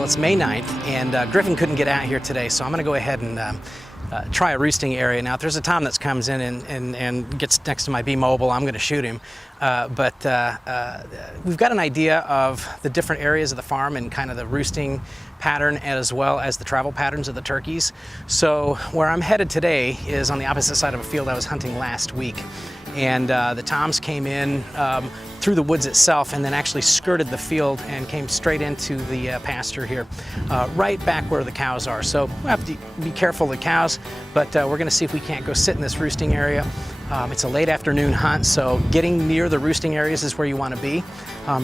Well, it's May 9th, and Griffin couldn't get out here today, so I'm going to go ahead and try a roosting area. Now, if there's a tom that comes in and gets next to my bee mobile, I'm going to shoot him. But we've got an idea of the different areas of the farm and kind of the roosting pattern as well as the travel patterns of the turkeys. So where I'm headed today is on the opposite side of a field I was hunting last week. And the toms came in through the woods itself and then actually skirted the field and came straight into the pasture here, right back where the cows are. So we'll have to be careful of the cows, but we're gonna see if we can't go sit in this roosting area. It's a late afternoon hunt, so getting near the roosting areas is where you want to be.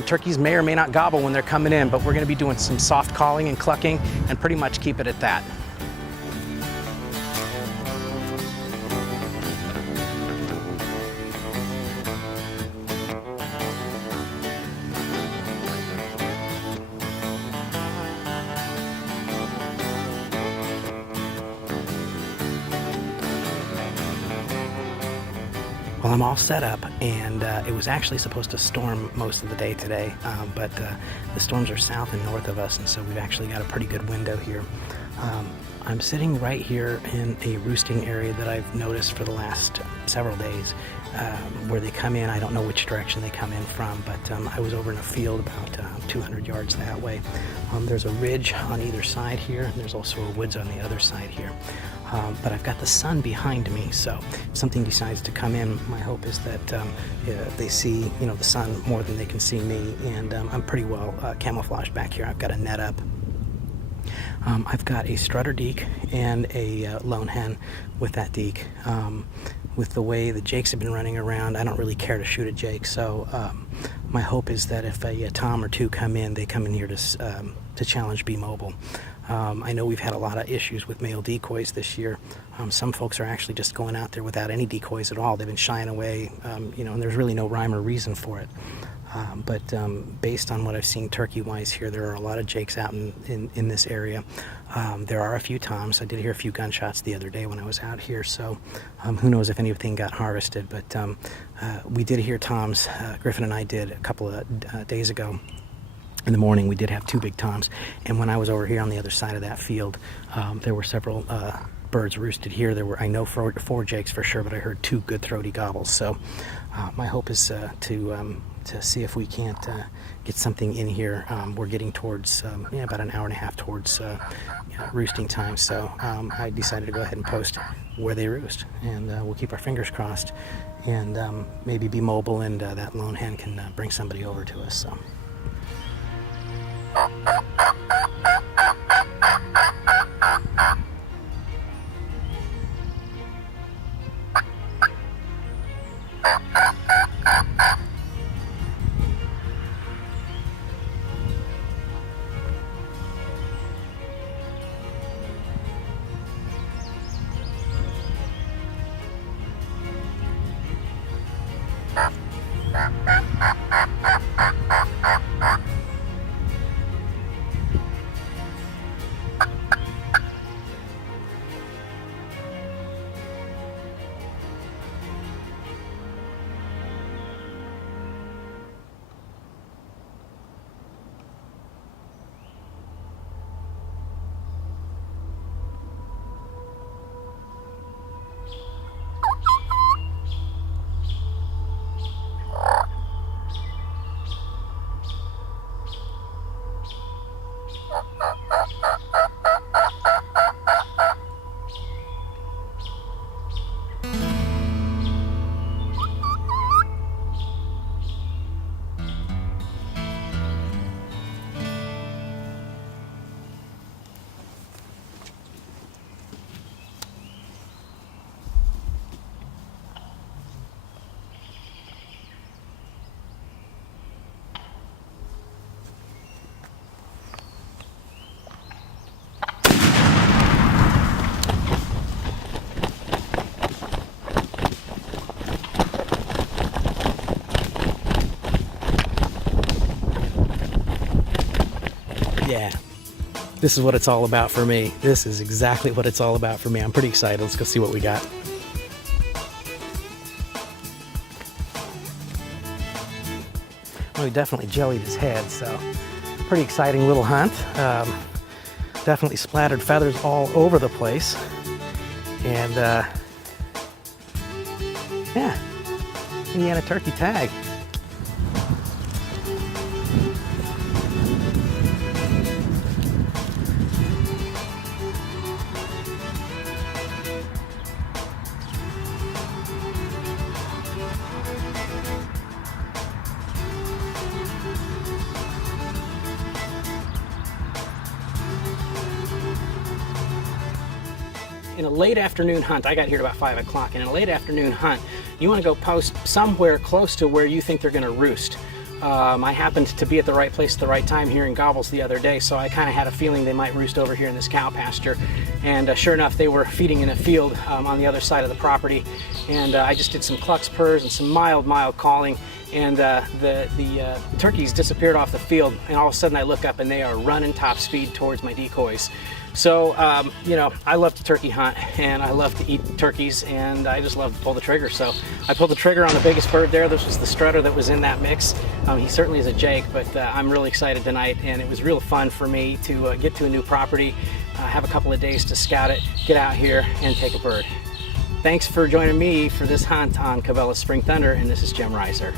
Turkeys may or may not gobble when they're coming in, but we're going to be doing some soft calling and clucking and pretty much keep it at that. Well, I'm all set up, and it was actually supposed to storm most of the day today, but the storms are south and north of us, and so we've actually got a pretty good window here. I'm sitting right here in a roosting area that I've noticed for the last several days where they come in. I don't know which direction they come in from, but I was over in a field about 200 yards that way. There's a ridge on either side here, and there's also a woods on the other side here. But I've got the sun behind me, so if something decides to come in, my hope is that they see, the sun more than they can see me, and I'm pretty well camouflaged back here. I've got a net up. I've got a strutter deek and a lone hen with that deek. With the way the jakes have been running around, I don't really care to shoot a jake, so my hope is that if a tom or two come in, they come in here to challenge bee mobile. I know we've had a lot of issues with male decoys this year. Some folks are actually just going out there without any decoys at all. They've been shying away, and there's really no rhyme or reason for it. But based on what I've seen turkey-wise here, there are a lot of jakes out in this area. There are a few toms. I did hear a few gunshots the other day when I was out here, so who knows if anything got harvested. But we did hear toms. Griffin and I did a couple of days ago. In the morning, we did have two big toms, and when I was over here on the other side of that field, there were several birds roosted here. There were, I know, four jakes for sure, but I heard two good throaty gobbles. So my hope is to see if we can't get something in here. We're getting towards about an hour and a half towards roosting time, so I decided to go ahead and post where they roost, and we'll keep our fingers crossed, and maybe be mobile, and that lone hen can bring somebody over to us. So. Yeah, this is what it's all about for me. This is exactly what it's all about for me. I'm pretty excited. Let's go see what we got. Well, he definitely jellied his head, so pretty exciting little hunt. Definitely splattered feathers all over the place. And yeah, Indiana turkey tag. In a late afternoon hunt, I got here at about 5 o'clock, and in a late afternoon hunt, you want to go post somewhere close to where you think they're going to roost. I happened to be at the right place at the right time hearing gobbles the other day, so I kind of had a feeling they might roost over here in this cow pasture. And sure enough, they were feeding in a field on the other side of the property. And I just did some clucks, purrs, and some mild calling. And the turkeys disappeared off the field, and all of a sudden I look up and they are running top speed towards my decoys. So, you know, I love to turkey hunt, and I love to eat turkeys, and I just love to pull the trigger. So I pulled the trigger on the biggest bird there. This was the strutter that was in that mix. He certainly is a Jake, but I'm really excited tonight, and it was real fun for me to get to a new property, have a couple of days to scout it, get out here, and take a bird. Thanks for joining me for this hunt on Cabela's Spring Thunder, and this is Jim Ryser.